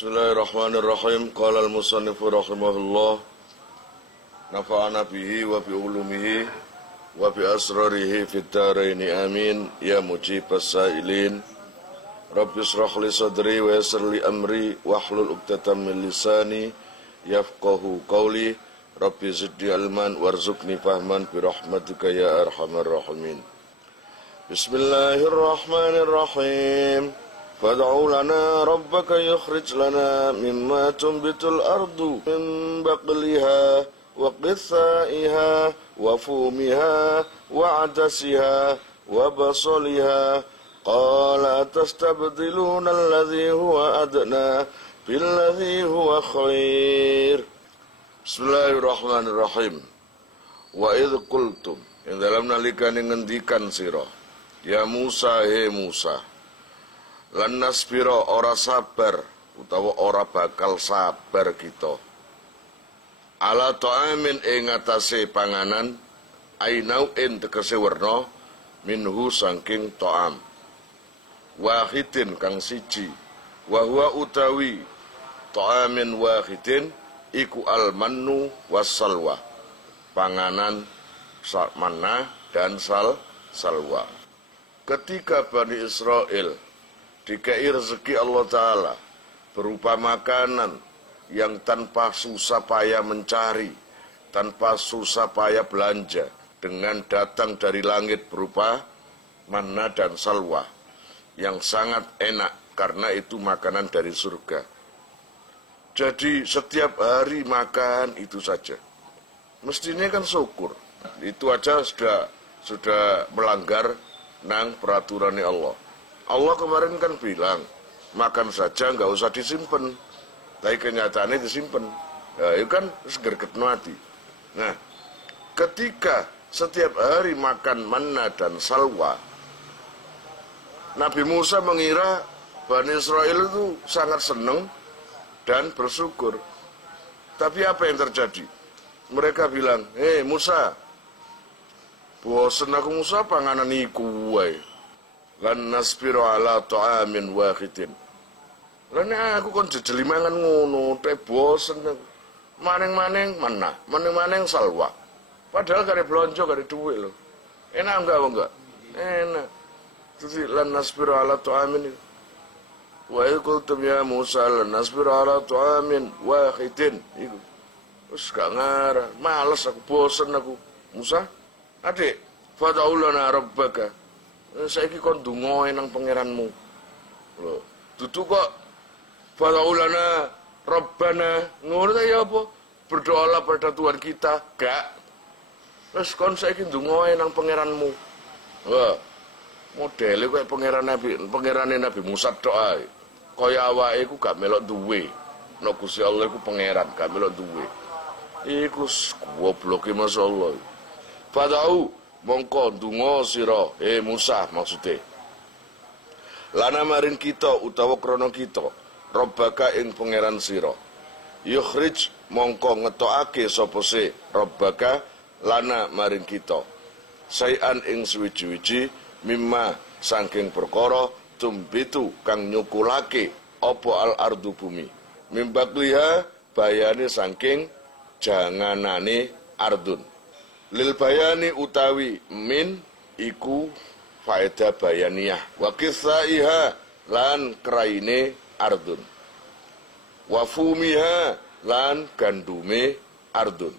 Bismillahirrahmanirrahim. Qala al-musannifu rahimahullah, nafa'ana bihi wa bi ulumihi wa bi asrarihi fid dharaini amin. Ya mujibas sa'ilin, Rabbi shrah li sadri wa yassir li amri wahlul 'uqdatam min lisani yafqahu qawli. Rabbi zidni ilman warzuqni fahman bi rahmatika ya arhamar rahimin. Bismillahirrahmanirrahim. Fad'u lana rabbaka yukhrij lana mimma tunbitul ardu min baqliha wa qithaiha wa fumiha wa adasiha wa basaliha. Qala tastabdiluna alladhi huwa adna billadhi huwa khair. Bismillahirrahmanirrahim. Wa idh qultum, yang dalam nalikane ngendikan sira, ya Musa, he Musa, lan nasbira ora sabar utawa ora bakal sabar kita ala ta'amin ing atase panganan ainauin tegese werna minhu saking ta'am wahidin kang siji wa huwa utawi ta'amin wahidin iku almannu wassalwa, panganan manna dan salwa. Ketika Bani Israel dikai rezeki Allah Ta'ala berupa makanan yang tanpa susah payah mencari, tanpa susah payah belanja, dengan datang dari langit berupa manna dan salwa yang sangat enak karena itu makanan dari surga. Jadi setiap hari makan itu saja, mestinya kan syukur. Itu aja sudah melanggar nang peraturannya Allah. Allah kemarin kan bilang, makan saja nggak usah disimpan. Tapi kenyataannya disimpan. Ya, itu kan segerget mati. Nah, ketika setiap hari makan manna dan salwa, Nabi Musa mengira Bani Israel itu sangat senang dan bersyukur. Tapi apa yang terjadi? Mereka bilang, Musa, bosen aku Musa panganan iku wae. Lan nasbiru ala ta'amin wahidin. Lan aku kon jejeli mangan ngono, teh bosen aku. Maning-maning manna, maning-maning salwa. Padahal kare blonjo kare duit lho. Enak enggak? Enak. Jadi lan nasbiru ala ta'amin. Wa qultum ya Musa lan nasbiru ala ta'amin wahidin. Iku. Wis gak ngarah, males aku, bosen aku. Musa, adik, fad'u lana rabbaka. Saiki kon ndonga nang pangeranmu. Lho, dudu kok fadaulana rabbana ngono ta ya apa? Berdoalah pada Tuhan kita, gak. Wes kon saiki ndonga nang pangeranmu. Wah, modele koyo pangerane Nabi Musa tok ae. Kaya awake iku gak melok duwe. Nek Gusti Allah iku pangeran, gak melok duwe. Iku gobloke masyaallah. Fadau mongko ndonga sira Musa maksude lana maring kita utawa krana kita robbaka ing pangeran sira yukhrij mongko ngetokake sapa se robbaka lana maring kita sayan ing suwi-wiji mimma saking perkara tumbitu kang nyukulake apa al ardu bumi mimbakliha bayane saking janganane ardun. Lil bayani utawi min iku faedah bayaniyah wa qithaiha lan kraine ardun wa fumiha lan gandume ardun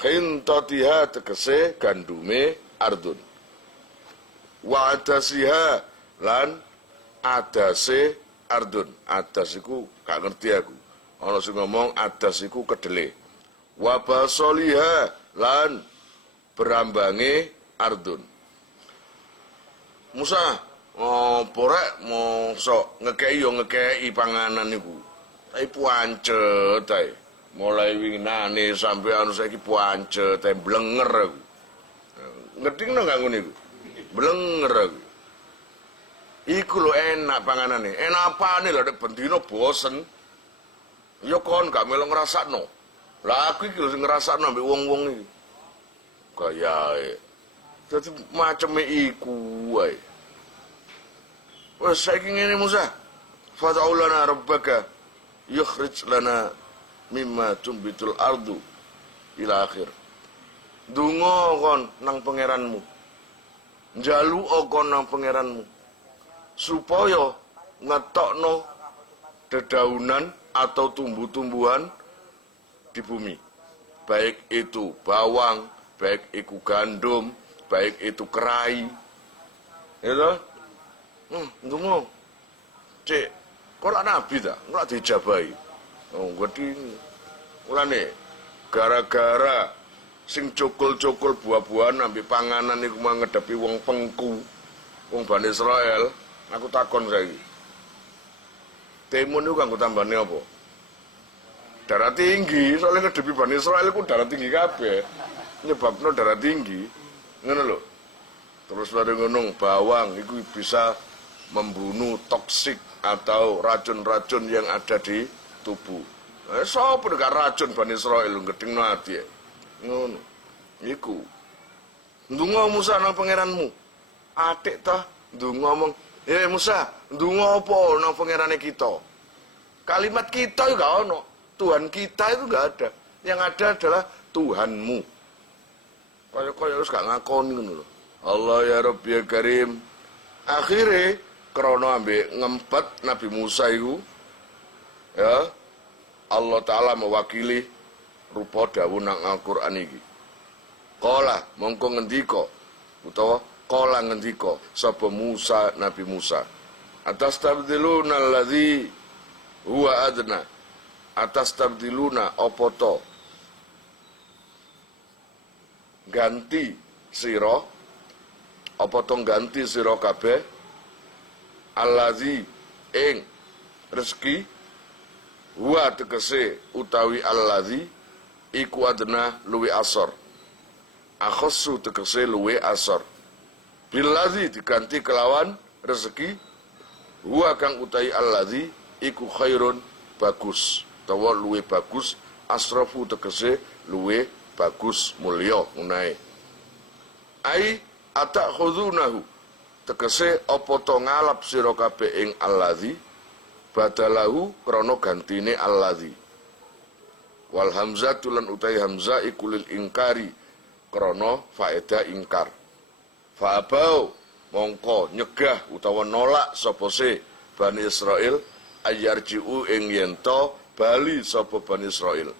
khintatiha tegese gandume ardun wa adasiha lan adase ardun. Adas iku gak ngerti aku, ana sing ngomong adas iku kedele. Wa basaliha lan berambange ardun. Musa, porek mosok ngekei panganan niku. Tapi puancet ae. Mulai winginane sampe anu saiki puancet ae blenger aku. Ngerti gak ngono niku? Blenger aku. Iku lho enak panganane. Enak apane lho nek bendina bosen. Ya kon gak melu ngrasakno. Lah aku iki lho sing ngrasakno ambek wong-wong iki. Gayae. Dadi maceme iku wae. Wes saiki ngene Musa. fad'u lana rabbaka yukhrij lana mimma tumbitul ardu ila akhir. Donga kon nang pangeranmu. Njaluk kon nang pangeranmu supaya ngetokno dedaunan atau tumbuh-tumbuhan di bumi. Baik itu bawang, baik itu gandum, baik itu kerai. Ya, ndonga. Cek, kok lak nabi ta? Kok dijabahi. Oh, gede. Mulane gara-gara sing cukul-cukul buah-buahan ambil panganan iku mau ngedepi wong pengku, wong Bani Israel, aku takon saiki. Timun niku kanggo tambane apa? Darah tinggi, soalnya ngedepi Bani Israel iku darah tinggi kabeh. Nyebabno darah tinggi. Ngono lho. Terus bareng ngono bawang iku bisa membunuh toksik atau racun-racun yang ada di tubuh. Sapa nek racun Bani Israil gedengno ati. Ngono. Iku. Ndonga Musa nang pangeranmu. Atik ta ndonga ngomong, Musa, ndonga apa nang pangerane kita?" Kalimat kita itu gak ono. Tuhan kita itu gak ada. Yang ada adalah Tuhanmu. Kaya harus gak ngakoni ngono lho. Allah ya Rabbi ya Karim. Akhirnya krana ambek ngempet Nabi Musa itu, ya, Allah Ta'ala mewakili rupa dawuh nang Al-Qur'an iki. Qala mongko ngendika utawa qala ngendika sapa Musa Nabi Musa, "Atastabdiluna alladzi huwa adna." Atastabdiluna apa to? Ganti sira apa to ganti sira kabeh allazi ing rezeki wa tegese utawi allazi iku adna luwi asor akhassu tegese luwi asor billazi diganti kelawan rezeki wa kang utawi allazi iku khairun bagus utawa luwe bagus asrafu tegese luwe bagus mulya ngunae ai atakhudunahu tegese apa to ngalap sira kabeh ing allazi badalahu krana gantine allazi wal hamzatu lan utai hamzah iku lil ingkari krana faedah ingkar fa abau mongko nyegah utawa nolak sapa se Bani Israil ayarji'u ing yento bali sapa Bani Israil.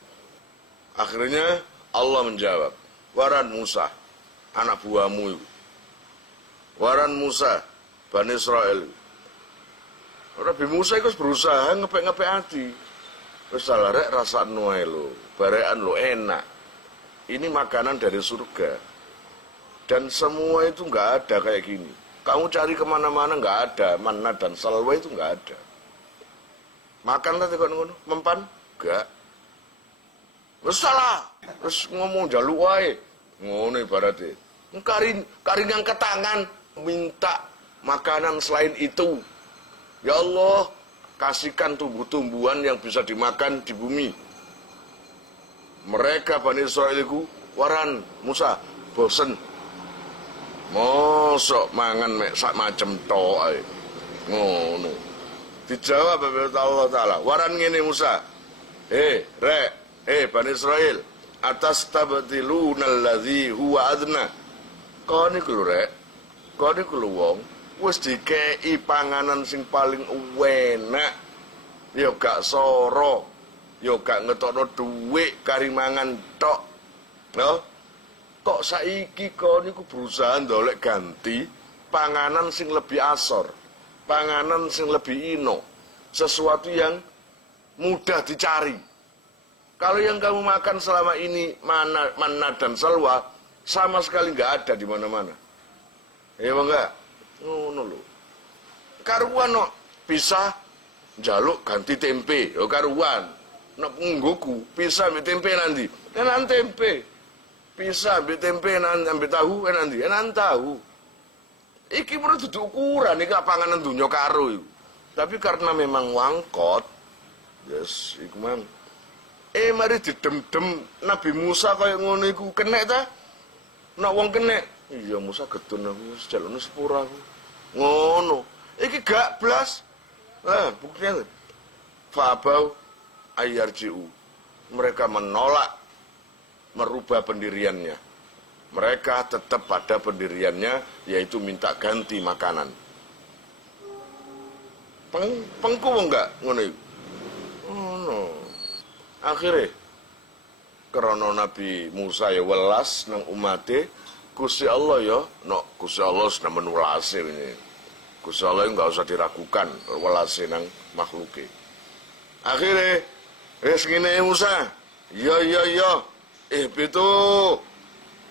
Akhirnya Allah menjawab, "Waran Musa, anak buahmu itu. Waran Musa, Bani Israil. Nabi Musa itu berusaha ngepek-ngepek hati. Terus salah rek rasakno ae lho, barekan lo enak. Ini makanan dari surga. Dan semua itu nggak ada kayak gini. Kamu cari kemana-mana nggak ada, manna dan salwa itu nggak ada. Makan tadi kok ngono, mempan? Enggak. Terus salah. Terus ngomong jaluk wae. Ngono ibaratnya. Karing angkat tangan minta makanan selain itu. Ya Allah, kasihkan tumbuh-tumbuhan yang bisa dimakan di bumi. Mereka Bani Israil itu waran Musa bosen. Mosok mangan mek sak macem tok ae. Ngono. Dijawab oleh Allah Ta'ala, waran ngene Musa, Bani Israil, atas tabdiluna alladzi huwa adna. Kau niku lho rek, kau niku lho wong, wis dikei panganan sing paling enak, ya gak soro, ya gak ngetokno dhuwit kari mangan tok. No? Kok saiki kau niku berusaha ndolek ganti panganan sing lebih asor. Panganan sing lebih ino, sesuatu yang mudah dicari. Kalau yang kamu makan selama ini manna dan salwa sama sekali nggak ada di mana-mana. Ya enggak? Ngono lho. Karuan no bisa njaluk ganti tempe, yo karuan. Nek nggoku bisa ambek tempe nanti. Enan tempe. Bisa ambek tempe ambek tahu nanti. Enan tahu. Iki menurut duduk ukuran, iki panganan dunia karo itu. Tapi karena memang wangkot, yes, iku man. Mari didem-dem Nabi Musa kaya ngono iku kenek ta? Nek wong kenek, iya Musa gedun aku sejalane sepura aku. Ngono. Iki gak blas. Lah, buktinya fa'abau ayyarji'u. Mereka menolak merubah pendiriannya. Mereka tetap pada pendiriannya, yaitu minta ganti makanan. Pengku enggak ngono iku. No. Akhirnya karena Nabi Musa ya welas nang umate, Gusti Allah ya, Gusti Allah sudah menulase ini. Gusti Allah enggak usah diragukan welase nang makhluke. Akhirnya wis ngene Musa, ya ihbitu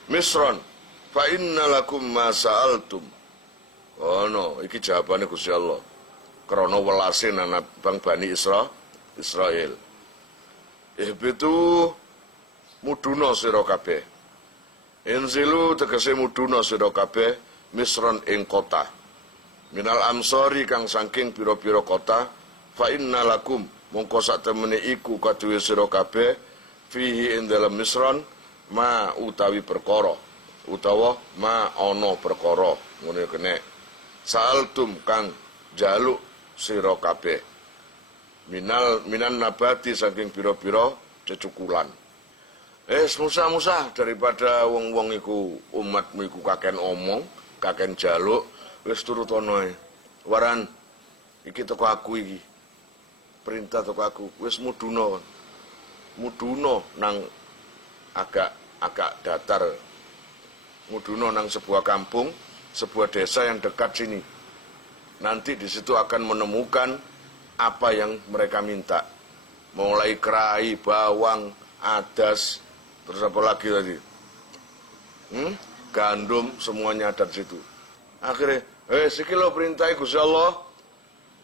Misron fa inna lakum ma sa'altum. Oh no, iki jawabane Gusti Allah. Krana welase nang Bang Bani Israel. Ihbitu muduna sira kabeh. Inzilu tegese muduna sira kabeh Misron ing kota. Minal amsori kang saking pira-pira kota, fa inna lakum mongko sak temene iku kaduwe sira kabeh fihi ing dalem Misron ma utawi perkara utawa ma ana perkara ngono kene. Sa'altum kang jaluk sira kabeh minan nabati saking pira-pira cecukulan. Musa daripada wong-wong iku umatmu iku kaken omong, kaken jaluk, wis turut ana ae. Waran iki teko aku iki. Perintah teko aku, wis muduna nang agak datar. Muduna nang sebuah kampung, sebuah desa yang dekat sini. Nanti di situ akan menemukan apa yang mereka minta. Mulai kerai, bawang, adas, terus apa lagi tadi? Gandum, semuanya ada di situ. Akhirnya, siki lo perintah Gusti Allah.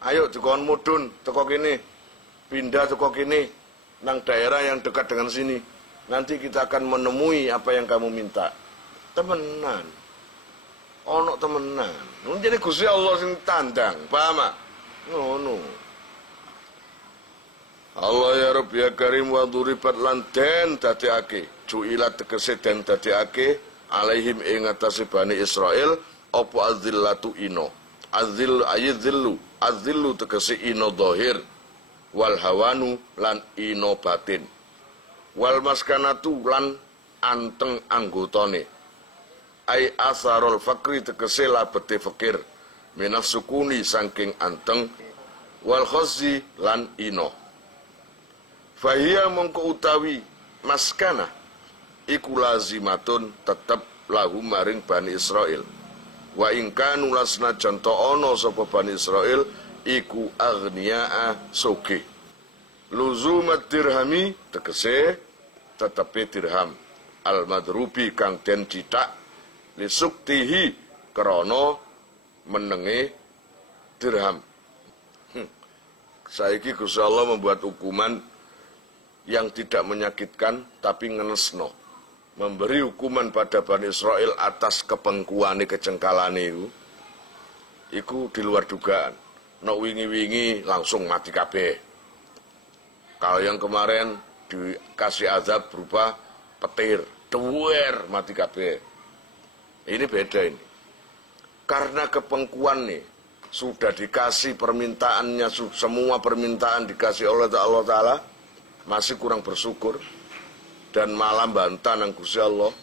Ayo dikon mudun teko kene. Pindah teko kene nang daerah yang dekat dengan sini. Nanti kita akan menemui apa yang kamu minta. Temenan. Ono temenan. Nun jadi Gusti Allah sing tandang, paham ah? Ngono. Allah ya Rabb ya Karim wa duribat lan den dadiake. Ju'ilat tegese den dadiake alaihim ing atase Bani Israil apa azillatu ino. Azil aydzillu. Azillu tegese ino zahir. Wal hawanu lan ino batin. Wal maskanatu lan anteng anggotane. Ai asarul fakri tegese labete fakir. Minas sukuni saking anteng. Wal khazzi lan ino. Fahiyya mongko utawi maskana iku lazimatun tetep lahum maring Bani Israil. Wa ingkanu lasna janto ono sapa Bani Israil iku aghniaa soge. Luzumat dirhami tegese tetepe dirham al madrubi kang den cithak lisuktihi krana menenge dirham. Saiki Gusti Allah membuat hukuman yang tidak menyakitkan tapi ngenesno. Memberi hukuman pada Bani Israel atas kepengkuane kecengkalane iku di luar dugaan. Nek wingi-wingi langsung mati kabeh. Kalau yang kemarin dikasih azab berupa petir, duwer mati kabeh. Ini beda ini. Karena kepengkuan nih sudah dikasih permintaannya, semua permintaan dikasih oleh Allah Ta'ala, masih kurang bersyukur dan malah bantah nang Gusti Allah.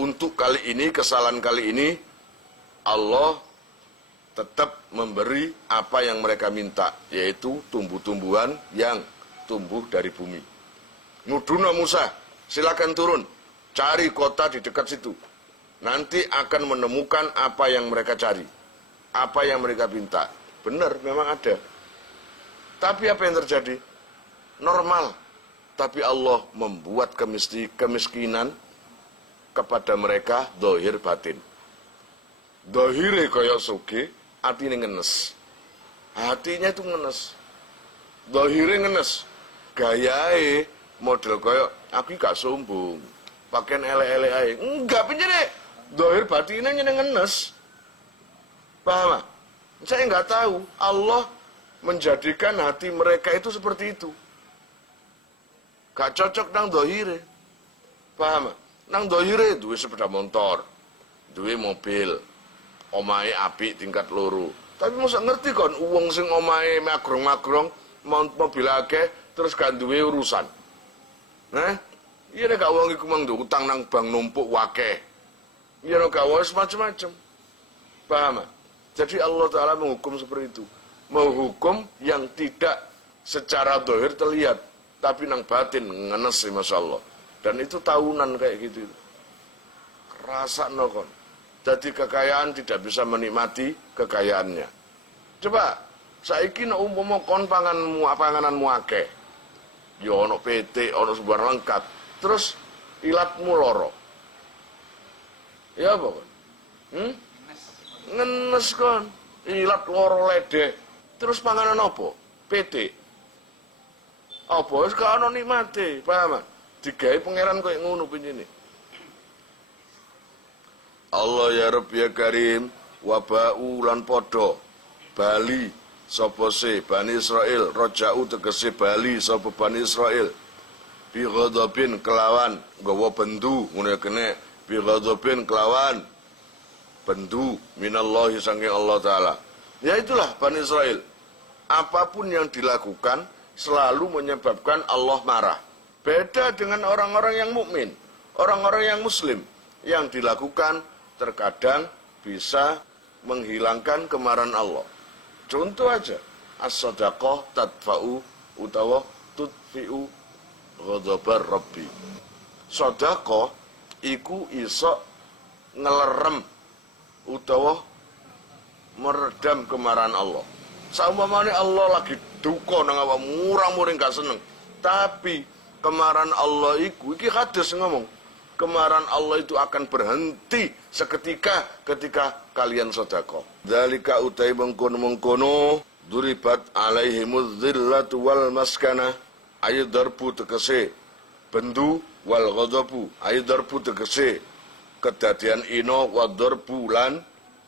Untuk kali ini, kesalahan kali ini, Allah tetap memberi apa yang mereka minta, yaitu tumbuh-tumbuhan yang tumbuh dari bumi. Nguduna Musa, silakan turun, cari kota di dekat situ. Nanti akan menemukan apa yang mereka cari, apa yang mereka minta. Benar, memang ada. Tapi apa yang terjadi? Normal. Tapi Allah membuat kemiskinan kepada mereka dohir batin. Dohire kaya suge, hatinya ngenes. Hatinya itu ngenes. Dohire ngenes. Gayae model kaya aku gak sombong. Pakaian ele-ele ae. Enggak penjene. Dohir batinnya ngenes. Paham? Saya nggak tahu. Allah menjadikan hati mereka itu seperti itu. Gak cocok nang dohire. Paham? Nang dohire duwe sepeda motor, duwe mobil, omahe apik tingkat loro, Tapi masa ngerti kon wong sing omahe magrong-magrong mobil akeh terus gak duwe urusan. Nah, iya nek wong iku mang utang nang bank numpuk wakeh. Iya nek wis macam-macam. Paham? Jadi Allah Ta'ala menghukum seperti itu. Menghukum yang tidak secara dohir terlihat, tapi nang batin ngenes sih Masya Allah. Dan itu tahunan kayak gitu. Rasa nokon. Jadi kekayaan tidak bisa menikmati kekayaannya. Coba, saiki nek umpama kon pangananmu akeh. Ya ono PT, ono sebuah lengkap. Terus ilatmu loro. Ya apa kon? Ngenes kon. Ilat loro ledeh. Terus panganan apa? PT. Apa wis gak ono nikmate, paham? Digawe pangeran koyo ngono pinjene. Allah ya Rabb ya Karim, wabau lan podo bali sapa se Bani Israil, roja'u tegese bali sapa Bani Israil. Bi ghadabin kelawan nggawa bendu ngono kene, bi ghadabin kelawan bendu minallahi saking Allah Ta'ala. Ya itulah Bani Israil. Apapun yang dilakukan selalu menyebabkan Allah marah. Beda dengan orang-orang yang mukmin, orang-orang yang muslim, yang dilakukan terkadang bisa menghilangkan kemarahan Allah. Contoh aja, as-sadaqah tadfa'u utawa tudfi'u ghadabar rabbi. Sedekah iku iso ngelerem utawa meredam kemarahan Allah. Saumpamane Allah lagi duka nang awakmu, murang-muring gak seneng. Tapi kemarahan Allah iku iki hadis ngomong, kemarahan Allah itu akan berhenti seketika ketika kalian sedekah. Dzalika utai mengkono-mengkono duribat alaihimuz zillatu wal maskana ayat darbu tegese bendu wal ghadabu ayat darbu tegese kedadian ino wa darbu lan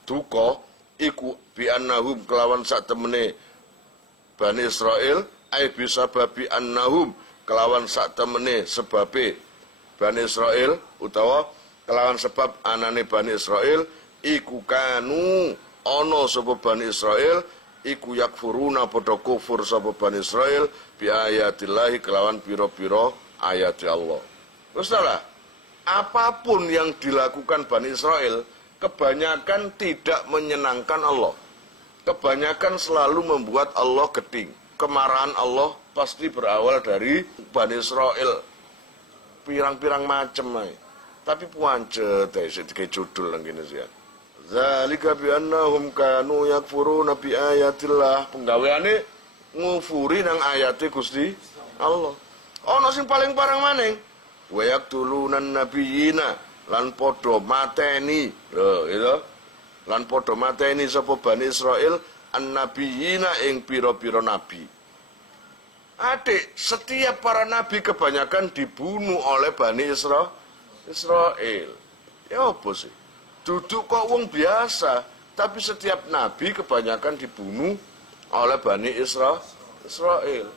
duka iku bi annahum kelawan sak temene Bani Israil ay bisa babi annahum kelawan sak temene sebabe Bani Israil utawa kelawan sebab anane Bani Israil iku kanu ana sapa Bani Israil iku yakfuruna padha kufur sapa Bani Israil bi ayatillahi kelawan pira-pira ayat Allah. Wis lah, apapun yang dilakukan Bani Israil kebanyakan tidak menyenangkan Allah. Kebanyakan selalu membuat Allah geding. Kemarahan Allah pasti berawal dari Bani Israil. Pirang-pirang macem ae. Tapi puancet ae sik dikek judul nang kene sih. Zalika bi annahum kanu yakfuruna bi ayatillah. Penggaweane ngufuri nang ayate Gusti Allah. Ana sing paling parang maning. Wa yaqtulunan nabiyina lan padha mateni. Lho, itu. Lan padha mateni sapa Bani Israil annabiyina ing pira-pira nabi. Adik, setiap para nabi kebanyakan dibunuh oleh Bani Israil. Ya apa sih? Duduk kok wong biasa, tapi setiap nabi kebanyakan dibunuh oleh Bani Israil.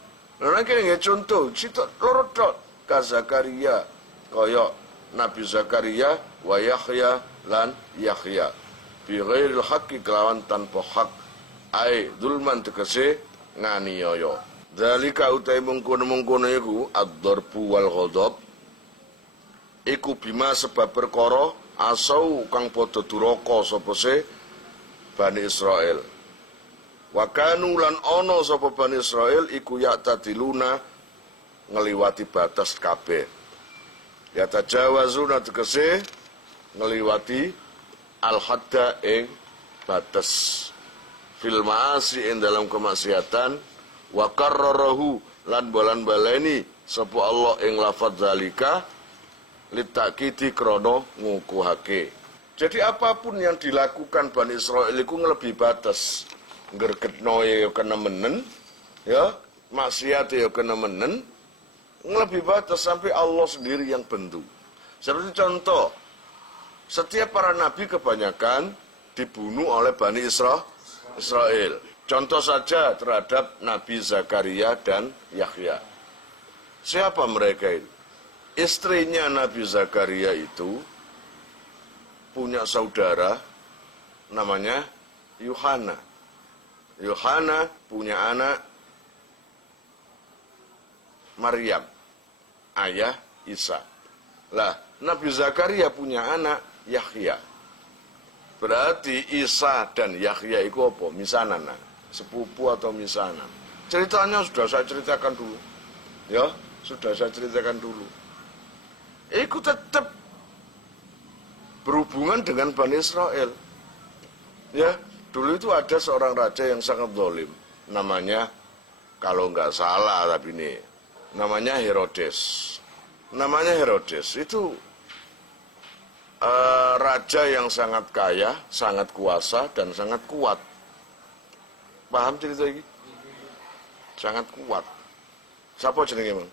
Nah, kene contoh, situ loro tok ka Zakaria, kaya Nabi Zakaria wa Yahya lan Yahya. Bi ghairil haqqi kelawan tanpa hak, ai zulman tegese nganiaya. Dzalika utai mungkono-mungkono iku ad-darbu wal ghadab iku bima sebab perkara asau kang padha duraka sapa se Bani Israil. Wa kanu lan ana sapa Bani Israil iku ya'tadiluna ngliwati batas kabeh. Ya tajawazuna tegese ngliwati al-hadda ing batas fil ma'asi ing dalam kemaksiatan wa karrarahu lan bolan baleni sapa Allah ing lafadz zalika litakidi krana ngukuhake. Jadi apapun yang dilakukan Bani Israil iku ngelebihi batas. Nggergetno ya kena menen, ya, maksiat ya kena menen, ngelebihi batas sampai Allah sendiri yang bendu. Seperti contoh, setiap para nabi kebanyakan dibunuh oleh Bani Israil. Contoh saja terhadap Nabi Zakaria dan Yahya. Siapa mereka itu? Istrinya Nabi Zakaria itu punya saudara namanya Yuhana. Yohana punya anak Maryam, ayah Isa. Lah, Nabi Zakaria punya anak Yahya. Berarti Isa dan Yahya itu apa? Misanan, sepupu atau misanan. Ceritanya sudah saya ceritakan dulu. Ya, sudah saya ceritakan dulu. Itu tetap berhubungan dengan Bani Israel. Ya, dulu itu ada seorang raja yang sangat zalim. Namanya, kalau nggak salah tapi ini, namanya Herodes. Namanya Herodes itu raja yang sangat kaya, sangat kuasa, dan sangat kuat. Paham cerita ini? Sangat kuat. Siapa jenenge, Bang?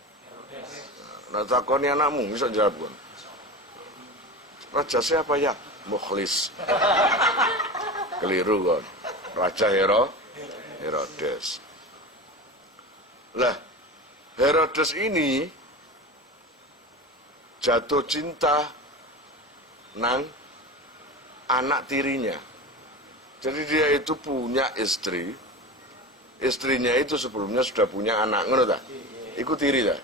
Nah, takoni anakmu, bisa jawab, Bang. Raja siapa ya? Mukhlis. Keliru, kan? Raja Herodes. Lah, Herodes ini jatuh cinta nang anak tirinya. Jadi dia itu punya istri. Istrinya itu sebelumnya sudah punya anak, ngono ta? Iku tiri ta?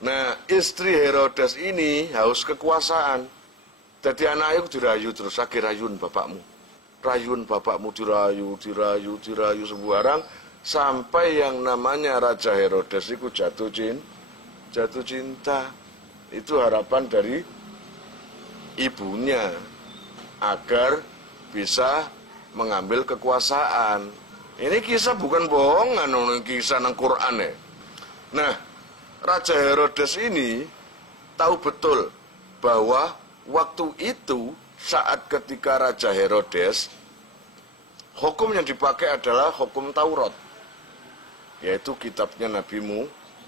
Nah, istri Herodes ini haus kekuasaan. Jadi anak itu dirayu terus, akhir rayun bapakmu. Rayun bapakmu dirayu sembarang sampai yang namanya Raja Herodes itu jatuh cinta. Itu harapan dari ibunya agar bisa mengambil kekuasaan. Ini kisah bukan bohongan, ini kisah nang Quran ya. Nah, Raja Herodes ini tahu betul bahwa waktu itu saat ketika Raja Herodes, hukum yang dipakai adalah hukum Taurat, yaitu kitabnya Nabi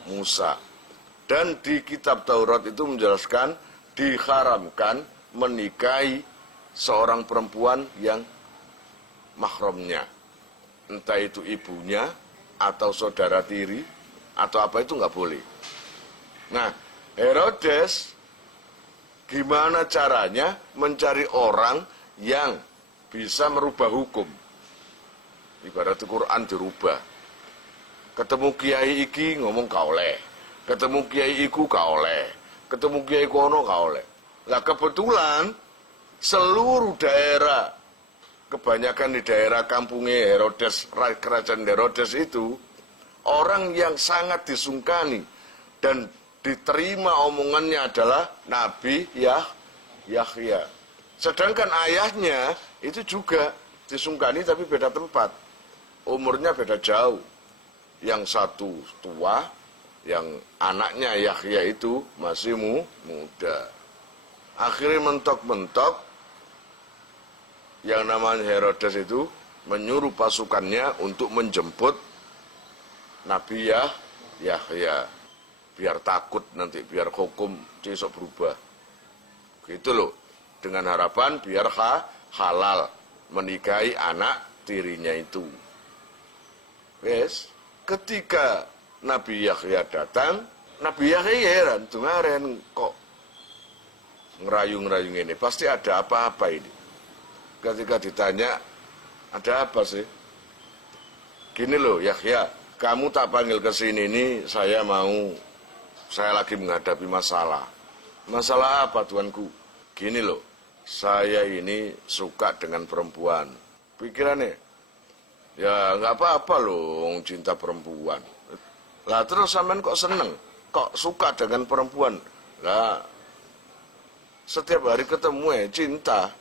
Musa. Dan di kitab Taurat itu menjelaskan diharamkan menikahi seorang perempuan yang mahramnya. Entah itu ibunya atau saudara tiri atau apa, itu nggak boleh. Nah, Herodes gimana caranya mencari orang yang bisa merubah hukum. Ibarat Quran dirubah. Ketemu kiai iki ngomong kaoleh. Ketemu kiai iku kaoleh. Ketemu kiai kono kaoleh. Lah kebetulan seluruh daerah, kebanyakan di daerah kampungnya Herodes, kerajaan Herodes itu, orang yang sangat disungkani dan diterima omongannya adalah Nabi Yahya. Sedangkan ayahnya itu juga disungkani tapi beda tempat. Umurnya beda jauh. Yang satu tua, yang anaknya Yahya itu masih muda. Akhirnya mentok-mentok yang namanya Herodes itu menyuruh pasukannya untuk menjemput Nabi Yahya. Biar takut nanti, biar hukum besok berubah. Gitu loh. Dengan harapan biar halal menikahi anak tirinya itu. Wes, ketika Nabi Yahya datang, Nabi Yahya heran, tungaren kok ngerayu-ngerayu ini, pasti ada apa-apa ini. Ketika ditanya, ada apa sih? Gini loh Yahya, kamu tak panggil ke sini ini, saya lagi menghadapi masalah. Masalah apa tuanku? Gini loh, saya ini suka dengan perempuan. Pikirannya, ya nggak apa-apa loh, cinta perempuan. Lah terus sampean kok seneng? Kok suka dengan perempuan? Lah setiap hari ketemu cinta.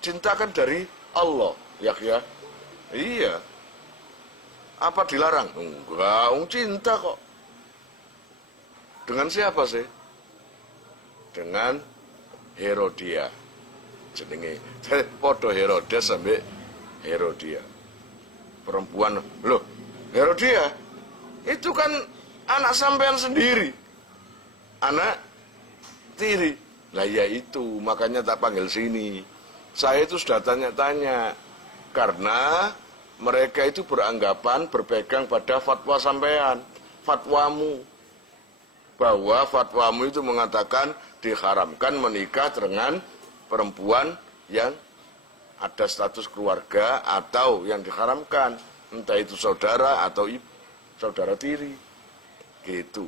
Cinta kan dari Allah, Yahya. Iya. Apa dilarang? Enggak, cinta kok. Dengan siapa sih? Dengan Herodia. Jenenge podo Herodes sampai Herodia. Perempuan, loh, Herodia itu kan anak sampean sendiri. Anak tiri. Lah ya itu, makanya tak panggil sini. Saya itu sudah tanya-tanya. Karena mereka itu beranggapan berpegang pada fatwa sampean, fatwamu. Bahwa fatwamu itu mengatakan diharamkan menikah dengan perempuan yang ada status keluarga atau yang diharamkan, entah itu saudara atau saudara tiri, gitu.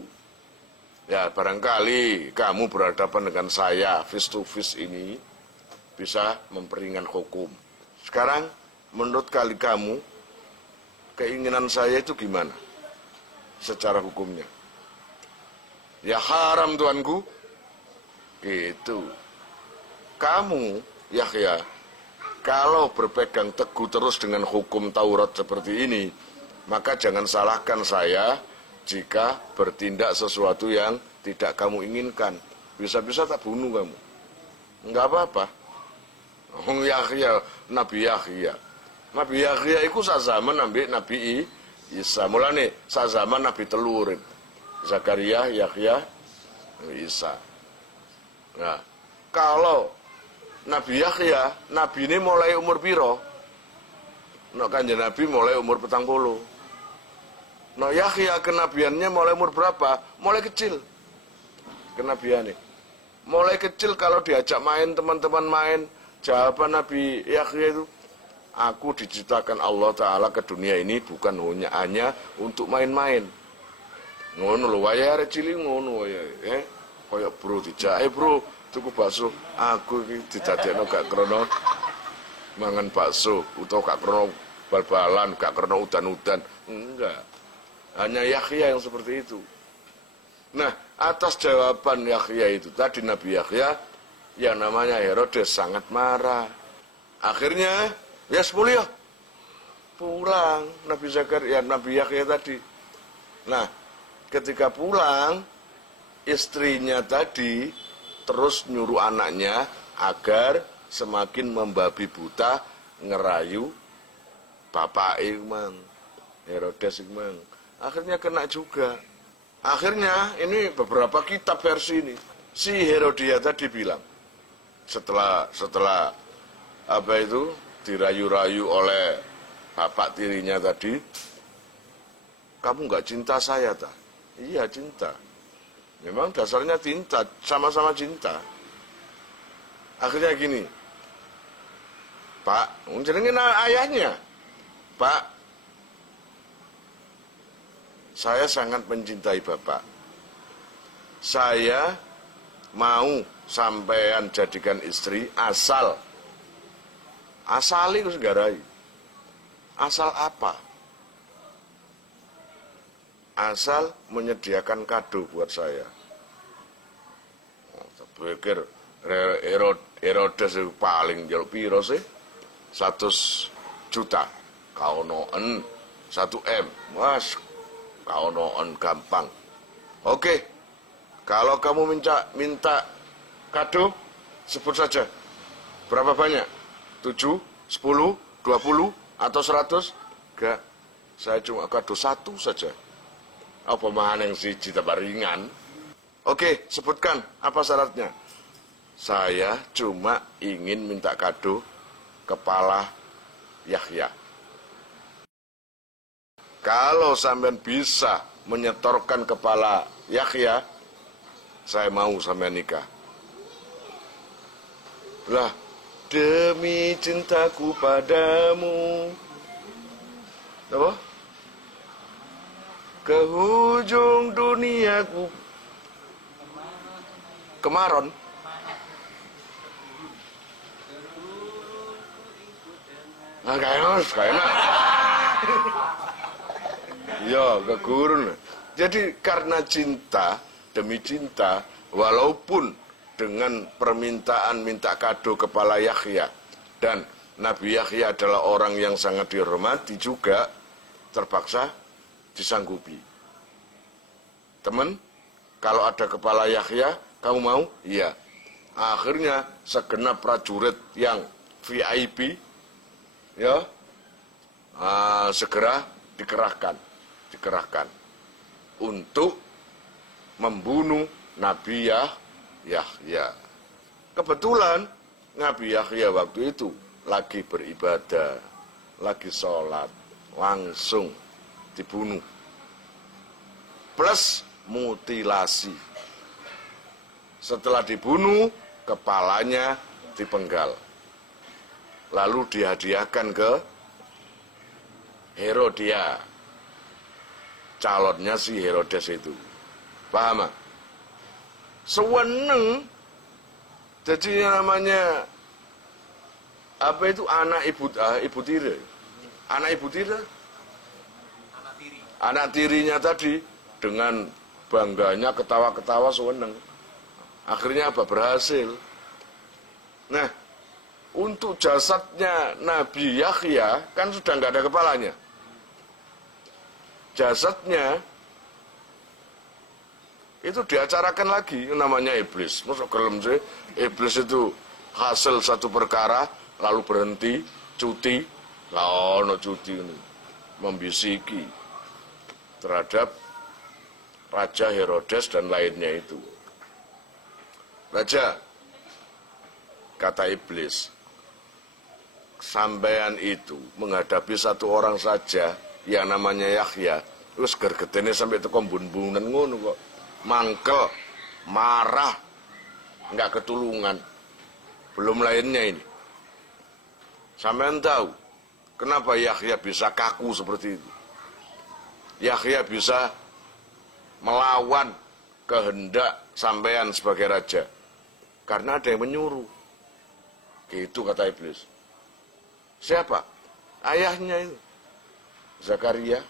Ya barangkali kamu berhadapan dengan saya face to face ini bisa memperingan hukum. Sekarang menurut kamu keinginan saya itu gimana secara hukumnya? Ya haram tuanku, gitu. Kamu Yahya, kalau berpegang teguh terus dengan hukum Taurat seperti ini, maka jangan salahkan saya jika bertindak sesuatu yang tidak kamu inginkan. Bisa-bisa tak bunuh kamu. Enggak apa-apa. Yahya, Nabi Yahya. Nabi Yahya itu sak zaman ambek Nabi Isa. Mulane sak zaman Nabi telur. Zakaria, Yahya, Isa. Nah, kalau Nabi Yahya, Nabi ini mulai umur piro? No Kanjeng Nabi mulai umur 40. No Yahya kenabiannya mulai umur berapa? Mulai kecil. Kenabiannya. Mulai kecil kalau diajak main teman-teman main, jawaban Nabi Yahya itu, aku diciptakan Allah Ta'ala ke dunia ini bukan hanya untuk main-main. Ngono lho, wayahe arek cilik ngono wayahe. Kaya bro dijake bro, tuku bakso. Aku iki didadekno gak krana mangan bakso utawa gak krana bal-balan, gak krana udan-udan. Enggak. Hanya Yahya yang seperti itu. Nah, atas jawaban Yahya itu tadi Nabi Yahya yang namanya Herodes sangat marah. Akhirnya ya mulia pulang Nabi Zakaria, Nabi Yahya tadi. Nah, ketika pulang, istrinya tadi terus nyuruh anaknya agar semakin membabi buta ngerayu bapak Imang, Herodes Imang. Akhirnya kena juga. Akhirnya ini beberapa kitab versi ini. Si Herodia tadi bilang, setelah apa itu dirayu-rayu oleh bapak tirinya tadi, kamu nggak cinta saya tak? Iya cinta. Memang dasarnya cinta, sama-sama cinta. Akhirnya gini, Pak, jenengin ayahnya, Pak, saya sangat mencintai Bapak. Saya mau sampean jadikan istri asal itu segarai. Asal apa? Asal menyediakan kado buat saya. Pikir Herodes itu paling jaluk piro sih? 100 juta. Kau noen 1 M. Mas, kau noen gampang. Oke. Kalau kamu minta kado, sebut saja. Berapa banyak? 7, 10, 20, atau 100? Enggak. Saya cuma kado 1 saja. Apa mahan yang siji tambah ringan? Oke, sebutkan apa syaratnya. Saya cuma ingin minta kado kepala Yahya. Kalau sampean bisa menyetorkan kepala Yahya, saya mau sampean nikah. Lah, demi cintaku padamu. Apa? Ke ujung duniaku. Kemaron. Nah, kayak enak. Ya, ke gurun. Jadi karena cinta, demi cinta, walaupun dengan permintaan minta kado kepala Yahya, dan Nabi Yahya adalah orang yang sangat dihormati juga, terpaksa disanggupi. Teman, kalau ada kepala Yahya, kamu mau? Iya. Akhirnya segenap prajurit yang VIP, ya, segera dikerahkan untuk membunuh Nabi Yahya. Kebetulan Nabi Yahya waktu itu lagi beribadah, lagi sholat, langsung dibunuh. Plus mutilasi. Setelah dibunuh, kepalanya dipenggal. lalu dihadiahkan ke Herodia, calonnya si Herodes itu. Paham? Seweneng. Jadi namanya apa itu anak ibu tiri. Anak ibu tiri. Anak tirinya tadi dengan bangganya ketawa-ketawa seweneng. Akhirnya apa? Berhasil. Nah, untuk jasadnya Nabi Yahya kan sudah nggak ada kepalanya. Jasadnya itu diacarakan lagi, namanya iblis. Masuk gelem sih, iblis itu hasil satu perkara lalu berhenti, cuti, no cuti ini, membisiki terhadap Raja Herodes dan lainnya itu. Raja, kata iblis, sampean itu menghadapi satu orang saja yang namanya Yahya, terus gergetene sampai teko bun-bunan ngono kok. Mangkel, marah, nggak ketulungan. Belum lainnya ini. Sampean tahu kenapa Yahya bisa kaku seperti itu? Yahya bisa melawan kehendak sampean sebagai raja. Karena ada yang menyuruh. Gitu kata iblis. Siapa? Ayahnya itu. Zakaria.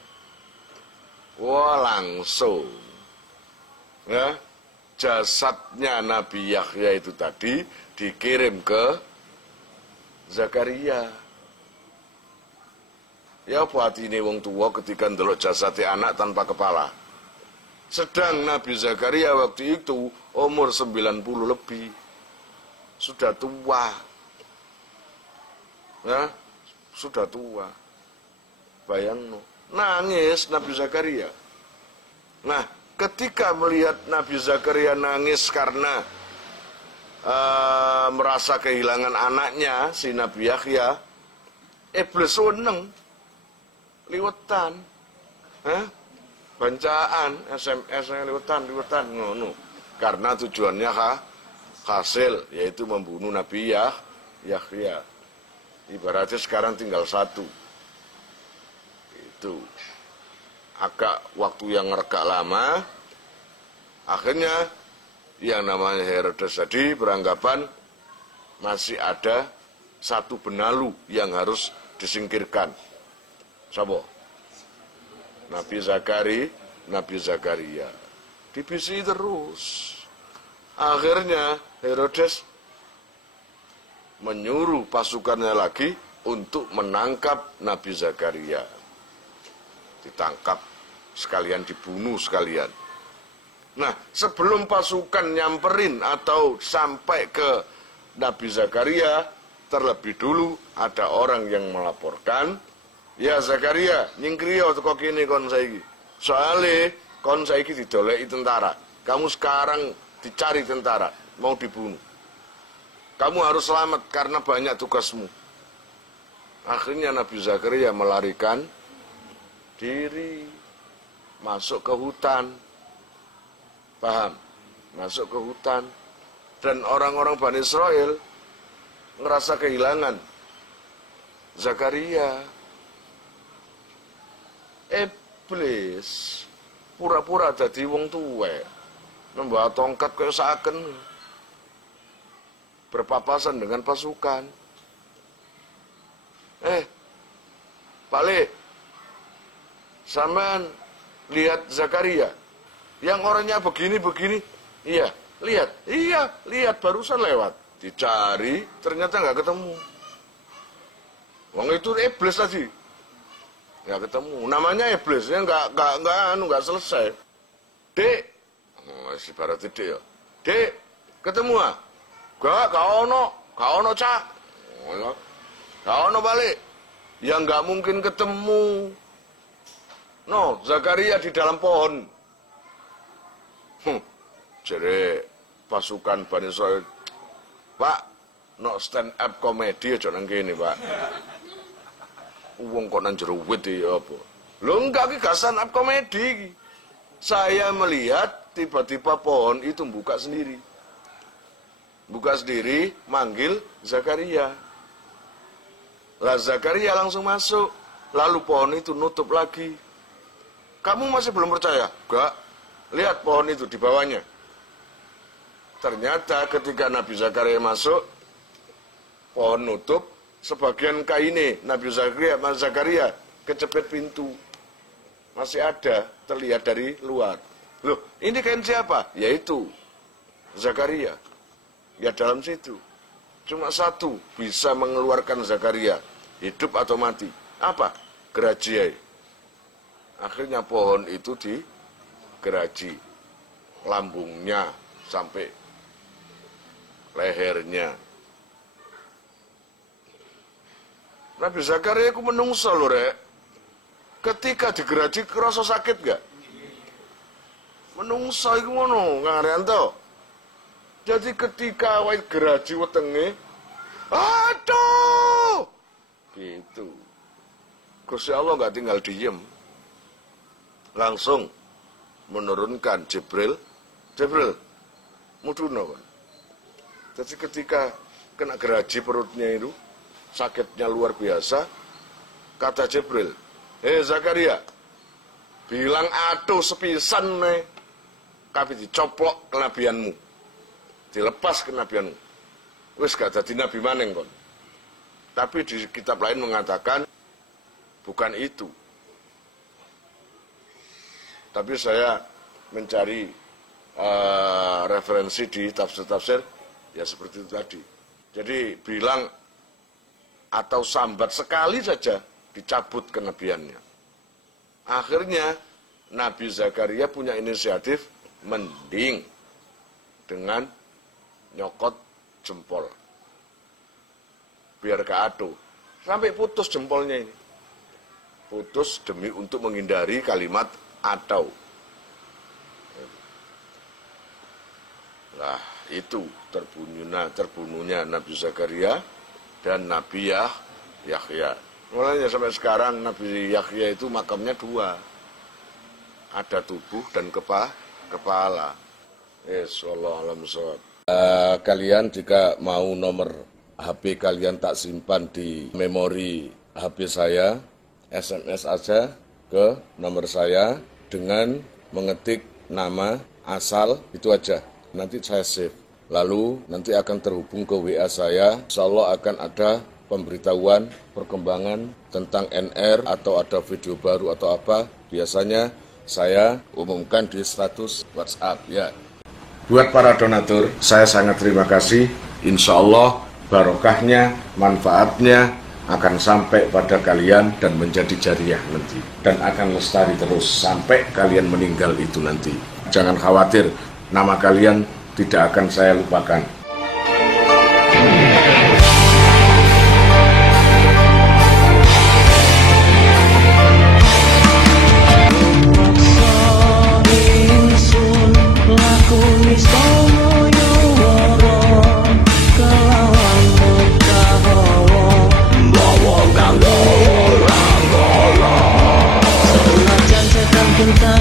Wah, langsung. Ya, jasadnya Nabi Yahya itu tadi dikirim ke Zakaria. Ya apa hati ini wong tua ketika ndelok jasadnya anak tanpa kepala. Sedang Nabi Zakaria waktu itu umur 90 lebih. Sudah tua. Ya, sudah tua. Bayang, nangis Nabi Zakaria. Nah, ketika melihat Nabi Zakaria nangis karena merasa kehilangan anaknya, si Nabi Yahya, iblis seneng, liwetan, bancaan, SMS liwetan, ngono. Karena tujuannya hasil, yaitu membunuh Nabi Yahya. Ibaratnya sekarang tinggal satu. Itu. Agak waktu yang agak lama, akhirnya yang namanya Herodes tadi beranggapan masih ada satu benalu yang harus disingkirkan. Siapa? Nabi Zakaria. Dibisi terus. Akhirnya Herodes menyuruh pasukannya lagi untuk menangkap Nabi Zakaria. Ditangkap sekalian, dibunuh sekalian. Nah, sebelum pasukan nyamperin atau sampai ke Nabi Zakaria, terlebih dulu ada orang yang melaporkan, ya Zakaria, nyingkriyo teko kene kon saiki. Soale kon saiki didoleki tentara. Kamu sekarang dicari tentara, mau dibunuh. Kamu harus selamat karena banyak tugasmu. Akhirnya Nabi Zakaria melarikan diri, masuk ke hutan. Paham? Masuk ke hutan. Dan orang-orang Bani Israel ngerasa kehilangan Zakaria. Iblis pura-pura jadi wong tuwa, membawa tongkat kaya saken, berpapasan dengan pasukan. Balik, sampean lihat Zakaria yang orangnya begini-begini. Iya, lihat barusan lewat. Dicari, ternyata nggak ketemu. Wong itu iblis tadi, nggak ketemu. Namanya iblis, ya nggak selesai. Dek, si barat dek ya. Dek, ketemu ah? Gak ono cak. Gak ono balik. Ya nggak mungkin ketemu. No, Zakaria di dalam pohon. Jadi pasukan Bani Israil, Pak, no stand up komedi aja nang kene, Pak. Wong kok nang jero wit ya apa? Lho enggak ki gak stand up komedi iki. Saya melihat tiba-tiba pohon itu buka sendiri. Buka sendiri, manggil Zakaria. Lah Zakaria langsung masuk. Lalu pohon itu nutup lagi. Kamu masih belum percaya? Enggak. Lihat pohon itu di bawahnya. Ternyata ketika Nabi Zakaria masuk, pohon nutup, sebagian kainnya Nabi Zakaria kecepet pintu. Masih ada, terlihat dari luar. Loh, ini kain siapa? Yaitu Zakaria. Ya dalam situ. Cuma satu bisa mengeluarkan Zakaria. Hidup atau mati. Apa? Geraji. Akhirnya pohon itu digeraji. Lambungnya sampai lehernya. Nabi Zakaria itu menungso lho rek. Ketika digeraji kerasa sakit gak? Menungso iku ngono, Ngarianto. Jadi ketika awake geraji wetenge, aduh! Gitu. Gusti Allah gak tinggal diem. Langsung menurunkan Jibril, muduno kan. Jadi ketika kena geraji perutnya itu, sakitnya luar biasa, kata Jibril, Zakaria, bilang aduh sepisan nih, tapi dicoplok kenabianmu, dilepas kenabianmu. Wis gak jadi nabi maneng kon. Tapi di kitab lain mengatakan bukan itu. Tapi saya mencari referensi di tafsir-tafsir ya seperti itu tadi. Jadi bilang atau sambat sekali saja dicabut kenabiannya. Akhirnya Nabi Zakaria punya inisiatif mending dengan nyokot jempol. Biar keadu. Sampai putus jempolnya ini. Putus demi untuk menghindari kalimat atau. Nah, itu terbunuhnya Nabi Zakaria dan Nabi Yahya. Mulanya sampai sekarang Nabi Yahya itu makamnya dua. Ada tubuh dan kepala. Kalian jika mau nomor HP kalian tak simpan di memori HP saya, SMS aja ke nomor saya dengan mengetik nama asal itu aja. Nanti saya save. Lalu nanti akan terhubung ke WA saya. Insya Allah akan ada pemberitahuan perkembangan tentang NR atau ada video baru atau apa. Biasanya saya umumkan di status WhatsApp ya. Buat para donatur, saya sangat terima kasih. Insya Allah barokahnya, manfaatnya akan sampai pada kalian dan menjadi jariah nanti. Dan akan lestari terus sampai kalian meninggal itu nanti. Jangan khawatir, nama kalian tidak akan saya lupakan. Cinta